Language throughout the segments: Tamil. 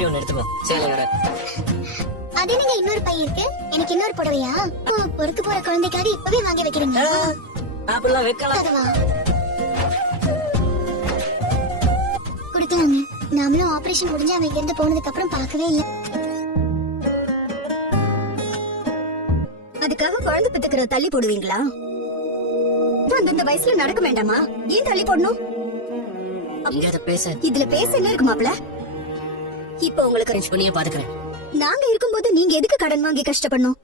இப்படி ஒண்ணு எடுத்துக்கோ சேலையோட அது என்னங்க இன்னொரு பையன் இருக்கு? எனக்கு இன்னொரு புடவையா? பொறுக்க போற குழந்தைக்காக இப்பவே வாங்கி வைக்கிறீங்க. அப்படிலாம் வைக்கலாம். அதுவா கொடுக்கலாங்க நாமளும் ஆபரேஷன் முடிஞ்சு அவன் இருந்து போனதுக்கு அப்புறம் பார்க்கவே இல்ல. அதுக்காக குழந்தை பெத்துக்கிற தள்ளி போடுவீங்களா? அந்தந்த வயசுல நடக்க வேண்டாமா? ஏன் தள்ளி போடணும்? இதுல பேச என்ன இருக்கு மாப்ள இப்ப உங்களுக்கு அரேஞ்ச் பண்ணியே பாத்துக்கிறேன். நாங்க இருக்கும்போது நீங்க எதுக்கு கடன் வாங்கி கஷ்டப்படணும்?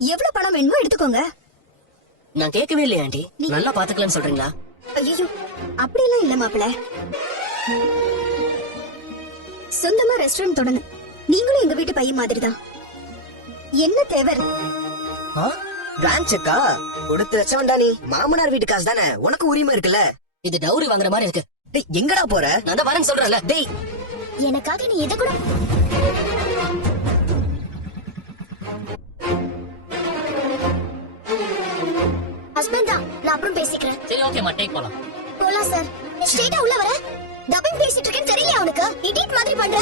எவ்வளவு பணம் வேணுமோ எடுத்துக்கோங்க. நான் கேட்கவே இல்லையா ஆண்டி. நல்லா பாத்துக்கலாம்னு சொல்றீங்களா? ஐயோ அப்படியெல்லாம் இல்ல மாப்பிள. சொந்தமா ரெஸ்டாரண்ட் தொடங்க நீங்களும் எங்க வீட்டு பையன் மாதிரிதான். என்ன தேவை பிரான்ச்சுக்கா கொடுத்து வச்சவன்டா நீ. மாமனார் வீட்டு காசு தானே? உனக்கு உரிமை இருக்குல்ல. இது டவுரி வாங்குற மாதிரி இருக்கு. டேய் எங்கடா போற? நான் தான் வரேன்னு சொல்றேன்ல. டேய். எனக்காக நீ எதை கூட ஹஸ்பண்ட் தான். நான் அப்புறம் பேசிக்கிறேன். சரி ஓகேம்மா டேக் போலாம். போலாம் சார் ஸ்ட்ரெயிட்டா உள்ள வர. டபிள் பேசிட்டு இருக்கேன்னு தெரியலையா உனக்கு? இடிட் மாதிரி பண்ற.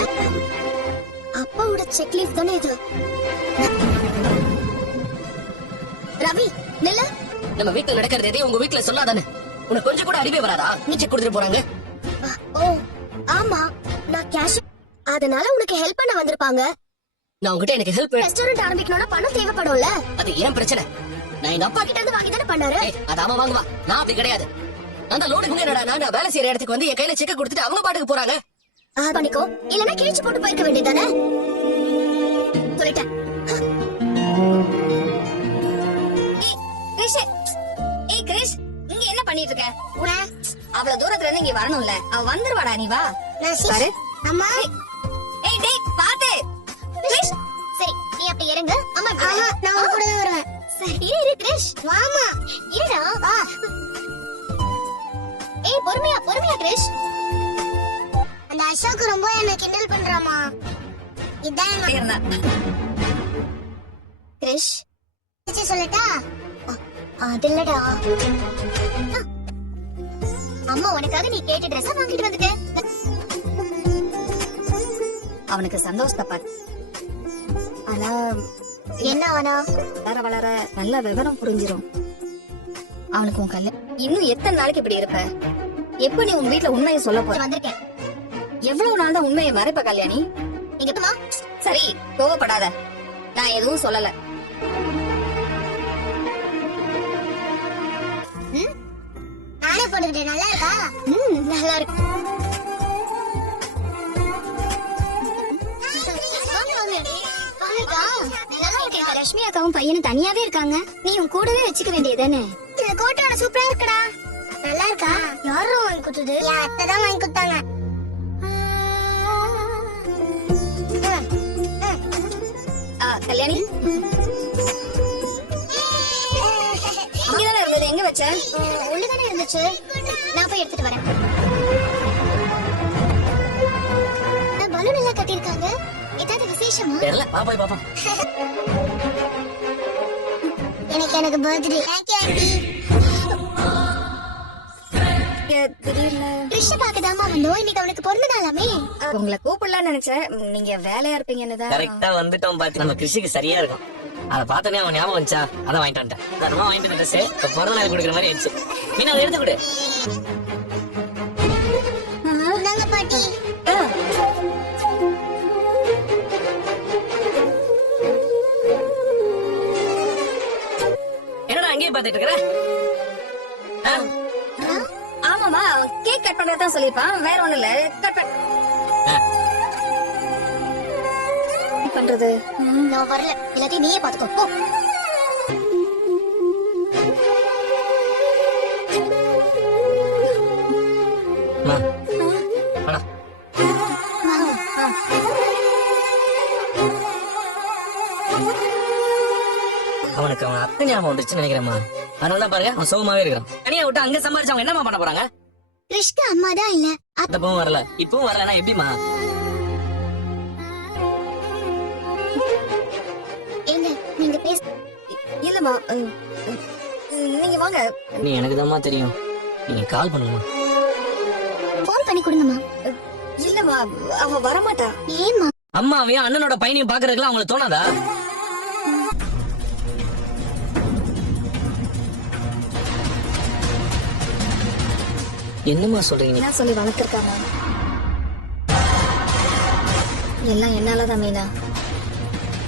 அப்பாவோட செக் லீஃப் தானே இது? ரவி நில்லு. நம்ம வீட்டுல நடக்கிறது எதையும் உங்க வீட்டுல சொல்லாதானே? உனக்கு கொஞ்சம் கூட அறிவே வராதா? நீ செக் கொடுத்துட்டு போறாங்க. ஆமா நான் கேஷ் அதனால உனக்கு ஹெல்ப் பண்ண வந்திருப்பாங்க. நான் உங்ககிட்ட எனக்கு ஹெல்ப் ரெஸ்டாரண்ட் ஆரம்பிக்கணும்னா பணம் தேவைப்படும்ல? அது ஏன் பிரச்சனை? நான் எங்க அப்பா கிட்ட இருந்து வாங்கி தானே பண்ணாரு. அது அவன் வாங்குவா நான் அப்படி கிடையாது. அந்த லோடு என்னடா நான் வேலை செய்யற இடத்துக்கு வந்து என் கையில செக்க கொடுத்துட்டு அவங்க பாட்டுக்கு போறாங்க. ஆ, பண்ணிக்கோ. இல்லனா கிழிச்சு போட்டு போயிருக்க வேண்டியதானே சொல்லிட்டேன். ஏய் கிரிஷ். இங்க என்ன பண்ணிட்டு இருக்க? அவ்வளவு தூரத்துல இருந்து இங்க வரணும்ல. அவ வந்துருவாடா நீ வா. பாரு. அம்மா. ஏய் டேய் பாத்து. கிரிஷ். சரி நீ அப்படி இறங்கு. அம்மா இரு. நான் உன் கூட வருவேன். சரி இரு கிரிஷ். வாமா இருடா. வா ஏய் பொறுமையா பொறுமையா கிரிஷ். அந்த அசோக் ரொம்ப என்ன கிண்டல் பண்றாமா இதான் இருந்தா. கிரிஷ். சொல்லட்டா? அது இல்லடா. அம்மா உனக்காக நீ கேட்ட ட்ரெஸ் வாங்கிட்டு வந்துட்டேன். அவனுக்கு சந்தோஷத்தை பாரு ஆனா என்ன ஆனா? வளர வளர நல்ல விவரம் புரிஞ்சிரும். அவனுக்கு உன் கல்யாணம் இன்னும் எத்தனை நாளைக்கு இப்படி இருப்ப? எப்ப நீ உன் வீட்ல உண்மையை சொல்ல போற? வந்திருக்கேன். எவ்வளவு நாள் தான் உண்மையை மறைப்ப கல்யாணி? நீங்க சரி கோவப்படாத. நான் எதுவும் சொல்லல. நானே போட்டுக்கிட்டேன். நல்லா இருக்கா? ம் நல்லா இருக்கு. லட்சுமி அக்காவும் பையனும் தனியாவே இருக்காங்க. நீ உன் கூடவே வச்சுக்க வேண்டியதானே இந்த கோட்டோட சூப்பரா இருக்கடா. நல்லா இருக்கா? யாரும் வாங்கி கொடுத்தது? என் அத்தை தான் வாங்கி கொடுத்தாங்க. கல்யாணி? வச்ச உள்ளதானே இருந்துச்சு. நான் போய் எடுத்துட்டு வரேன். நான் பலூன் எல்லாம் கட்டியிருக்காங்க. ஏதாவது விசேஷமா? தெரியல வா போய் பாப்போம் எனக்கு எனக்கு பர்த்டே இங்க திடீர்னு கிருஷ்ண பாக்கதாமா வந்தோம். இன்னைக்கு அவனுக்கு பிறந்த நாளாமே. உங்களை கூப்பிடலாம்னு நினைச்சேன். நீங்க வேலையா இருப்பீங்கன்னு தான். கரெக்டா வந்துட்டோம் பாத்து. நம்ம கிருஷிக்கு சரியா இருக்கும். அத பார்த்தனே அவன் ஞாபகம் வந்துச்சா? அதான் வாங்கிட்டு வந்துட்டேன். தரமா வாங்கிட்டு வந்த ட்ரெஸ் பிறந்த நாள் கொடுக்குற மாதிரி ஆயிடுச்சு. மீனா அதை எடுத்து கொடு. என்னடா அங்கேயே பாத்துட்டு இருக்கிற? ஆமாமா கேக் கட் பண்றதான் சொல்லிருப்பான் வேற ஒண்ணும் இல்ல. கட் பண்ண பண்றது? நான் வரல. எல்லாத்தையும் நீயே பாத்துக்கோ. அவனுக்கு அவன் அத்தை ஞாபகம் வந்துருச்சுன்னு நினைக்கிறேம்மா. அதனால தான் பாருங்க அவன் சோகமாவே இருக்கிறான். தனியா விட்டு அங்க சம்பாரிச்சு அவங்க என்னமா பண்ண போறாங்க? கிருஷ்ணா அம்மா தான் இல்ல. அந்த பவும் வரல. இப்பவும் வரலன்னா எப்படிமா பேச இல்லம்மா நீங்க வாங்க. நீ எனக்கு தெரியும். நீங்க கால் பண்ணுமா? போன் பண்ணி கொடுங்கம்மா. இல்லம்மா அவ வரமாட்டா. ஏம்மா? அம்மாவையும் அண்ணனோட பையனையும் பாக்குறதுக்குலாம் அவங்களுக்கு தோணாதா? என்னம்மா சொல்றீங்க? என்ன சொல்லி வளர்த்திருக்காங்க? எல்லாம் என்னாலதான் மீனா.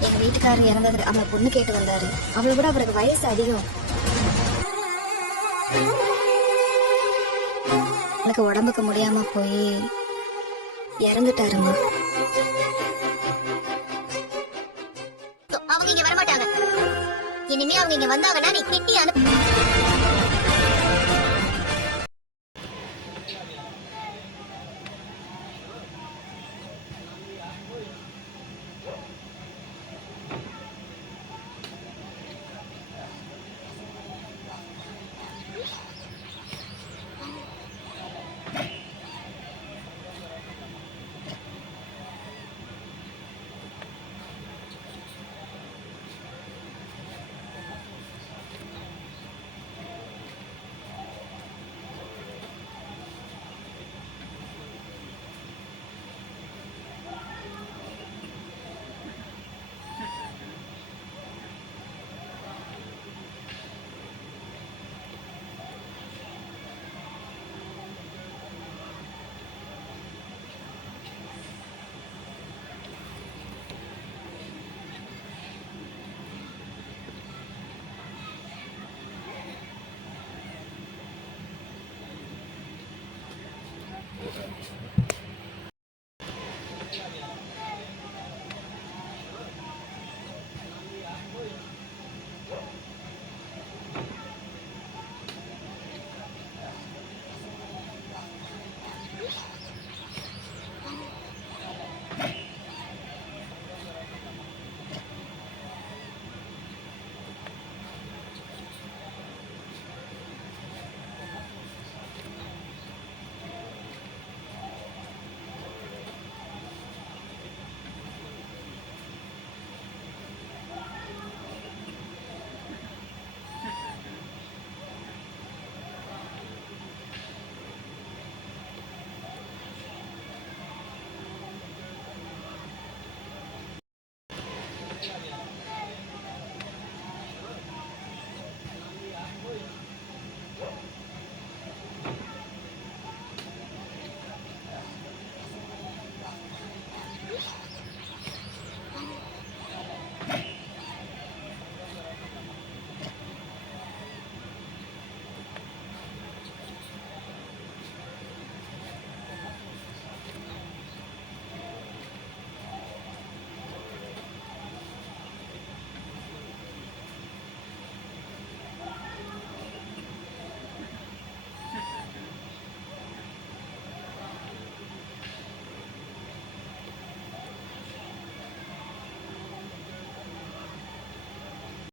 எங்க வீட்டுக்காரர் இறந்தது அந்த பொண்ணு கேட்டு வந்தாரு. அவளை கூட அவருக்கு வயசு அதிகம். எனக்கு உடம்புக்கு முடியாம போய் இறந்துட்டாருமா. அவங்க இங்க வரமாட்டாங்க. இனிமே அவங்க இங்க வந்தாங்கன்னா நீ கிட்டி அனுப்பி